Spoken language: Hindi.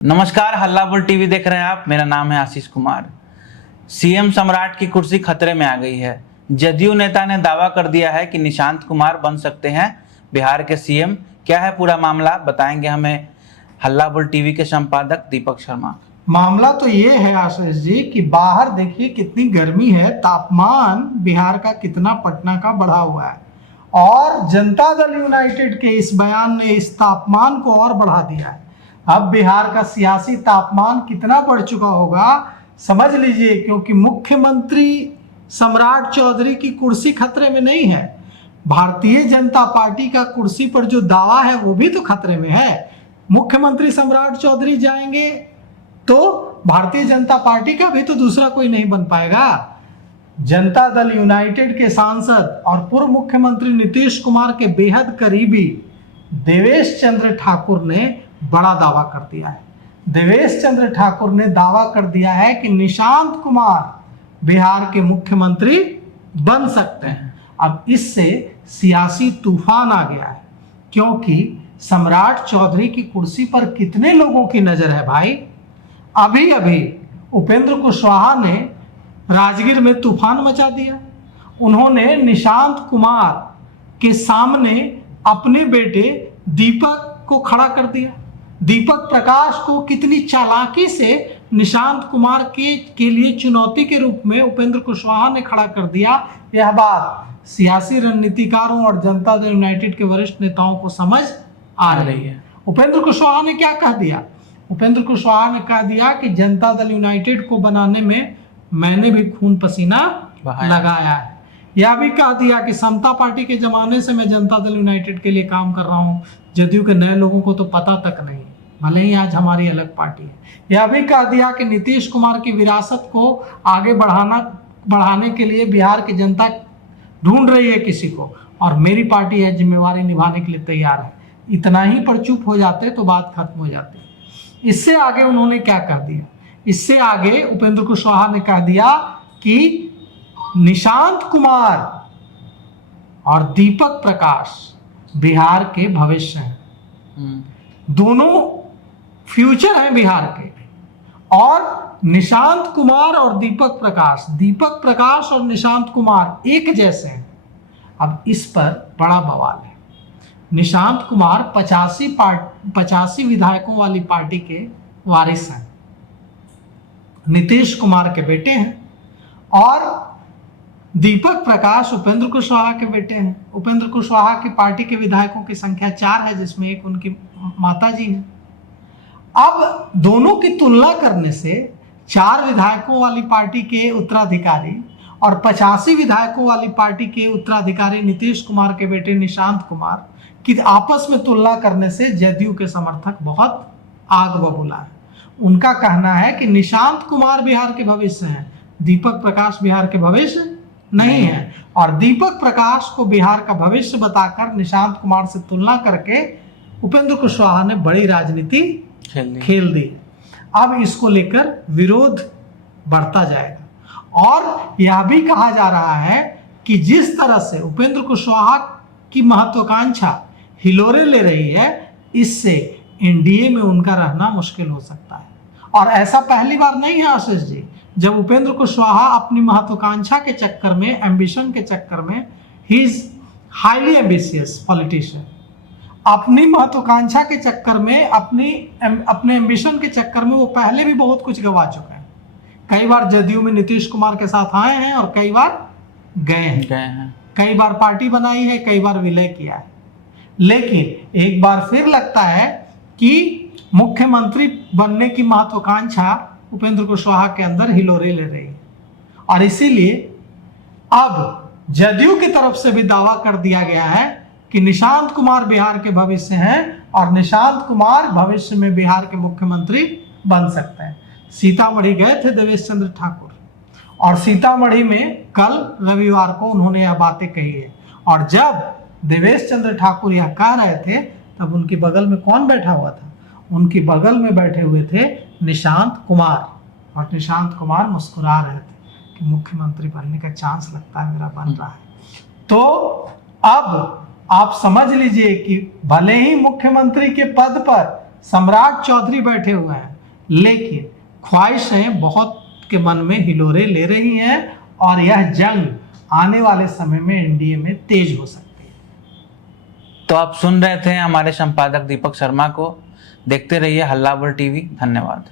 नमस्कार, हल्ला बोल टीवी देख रहे हैं आप। मेरा नाम है आशीष कुमार। सीएम सम्राट की कुर्सी खतरे में आ गई है। जदयू नेता ने दावा कर दिया है कि निशांत कुमार बन सकते हैं बिहार के सीएम। क्या है पूरा मामला, बताएंगे हमें हल्ला बोल टीवी के संपादक दीपक शर्मा। मामला तो ये है आशीष जी कि बाहर देखिए कितनी गर्मी है, तापमान बिहार का कितना पटना का बढ़ा हुआ है और जनता दल यूनाइटेड के इस बयान ने इस तापमान को और बढ़ा दिया है। अब बिहार का सियासी तापमान कितना बढ़ चुका होगा समझ लीजिए, क्योंकि मुख्यमंत्री सम्राट चौधरी की कुर्सी खतरे में नहीं है, भारतीय जनता पार्टी का कुर्सी पर जो दावा है वो भी तो खतरे में है। मुख्यमंत्री सम्राट चौधरी जाएंगे तो भारतीय जनता पार्टी का भी तो दूसरा कोई नहीं बन पाएगा। जनता दल यूनाइटेड के सांसद और पूर्व मुख्यमंत्री नीतीश कुमार के बेहद करीबी देवेश चंद्र ठाकुर ने बड़ा दावा कर दिया है। देवेश चंद्र ठाकुर ने दावा कर दिया है कि निशांत कुमार बिहार के मुख्यमंत्री बन सकते हैं। अब इससे सियासी तूफान आ गया है, क्योंकि सम्राट चौधरी की कुर्सी पर कितने लोगों की नजर है भाई। अभी अभी उपेंद्र कुशवाहा ने राजगीर में तूफान मचा दिया। उन्होंने निशांत कुमार के सामने अपने बेटे दीपक को खड़ा कर दिया। दीपक प्रकाश को कितनी चालाकी से निशांत कुमार के लिए चुनौती के रूप में उपेंद्र कुशवाहा ने खड़ा कर दिया। यह बात सियासी रणनीतिकारों और जनता दल यूनाइटेड के वरिष्ठ नेताओं को समझ आ रही है। उपेंद्र कुशवाहा ने क्या कह दिया? उपेंद्र कुशवाहा ने कह दिया कि जनता दल यूनाइटेड को बनाने में मैंने भी खून पसीना लगाया है। यह भी कह दिया कि समता पार्टी के जमाने से मैं जनता दल यूनाइटेड के लिए काम कर रहा हूं, जदयू के नए लोगों को तो पता तक नहीं, भले ही आज हमारी अलग पार्टी है। यह भी कह दिया कि नीतीश कुमार की विरासत को आगे बढ़ाने के लिए बिहार की जनता ढूंढ रही है किसी को, और मेरी पार्टी है जिम्मेवारी निभाने के लिए तैयार है। इतना ही पर चुप हो जाते तो बात खत्म हो जाती। इससे आगे उन्होंने क्या कह दिया? इससे आगे उपेंद्र कुशवाहा ने कह दिया कि निशांत कुमार और दीपक प्रकाश बिहार के भविष्य हैं, दोनों फ्यूचर हैं बिहार के। और निशांत कुमार और दीपक प्रकाश और निशांत कुमार एक जैसे हैं। अब इस पर बड़ा बवाल है। निशांत कुमार 85 विधायकों वाली पार्टी के वारिस हैं, नीतीश कुमार के बेटे हैं, और दीपक प्रकाश उपेंद्र कुशवाहा के बेटे हैं। उपेंद्र कुशवाहा की पार्टी के विधायकों की संख्या 4 है, जिसमें एक उनकी माता जी हैं। अब दोनों की तुलना करने से 4 विधायकों वाली पार्टी के उत्तराधिकारी और 85 विधायकों वाली पार्टी के उत्तराधिकारी नीतीश कुमार के बेटे निशांत कुमार की आपस में तुलना करने से जदयू के समर्थक बहुत आग बबूला है। उनका कहना है कि निशांत कुमार बिहार के भविष्य हैं, दीपक प्रकाश बिहार के भविष्य नहीं है। और दीपक प्रकाश को बिहार का भविष्य बताकर निशांत कुमार से तुलना करके उपेंद्र कुशवाहा ने बड़ी राजनीति खेल दी। अब इसको लेकर विरोध बढ़ता जाएगा। और यह भी कहा जा रहा है कि जिस तरह से उपेंद्र कुशवाहा की महत्वाकांक्षा हिलोरे ले रही है, इससे एनडीए में उनका रहना मुश्किल हो सकता है। और ऐसा पहली बार नहीं है आशीष जी, जब उपेंद्र कुशवाहा अपनी महत्वाकांक्षा के चक्कर में, एम्बिशन के चक्कर में, he is highly ambitious politician, अपनी महत्वाकांक्षा के चक्कर में, अपने एम्बिशन के चक्कर में वो पहले भी बहुत कुछ गवा चुके हैं। कई बार जदयू में नीतीश कुमार के साथ आए हैं और कई बार गए हैं। कई बार पार्टी बनाई है, कई बार विलय किया है। लेकिन एक बार फिर लगता है कि मुख्यमंत्री बनने की महत्वाकांक्षा उपेंद्र कुशवाहा के अंदर हिलोरे ले रही है। और इसीलिए अब जदयू की तरफ से भी दावा कर दिया गया है कि निशांत कुमार बिहार के भविष्य हैं और निशांत कुमार भविष्य में बिहार के मुख्यमंत्री बन सकते हैं। सीतामढ़ी गए थे देवेश चंद्र ठाकुर, और सीतामढ़ी में कल रविवार को उन्होंने यह बातें कही है। और जब देवेश चंद्र ठाकुर यह कह रहे थे तब उनकी बगल में कौन बैठा हुआ था? उनकी बगल में बैठे हुए थे निशांत कुमार, और निशांत कुमार मुस्कुरा रहे थे कि मुख्यमंत्री बनने का चांस लगता है मेरा बन रहा है। तो अब आप समझ लीजिए कि भले ही मुख्यमंत्री के पद पर सम्राट चौधरी बैठे हुए हैं, लेकिन ख्वाहिशें बहुत के मन में हिलोरे ले रही हैं और यह जंग आने वाले समय में एनडीए में तेज हो सकती है। तो आप सुन रहे थे हमारे संपादक दीपक शर्मा को। देखते रहिए हल्ला बोल टीवी। धन्यवाद।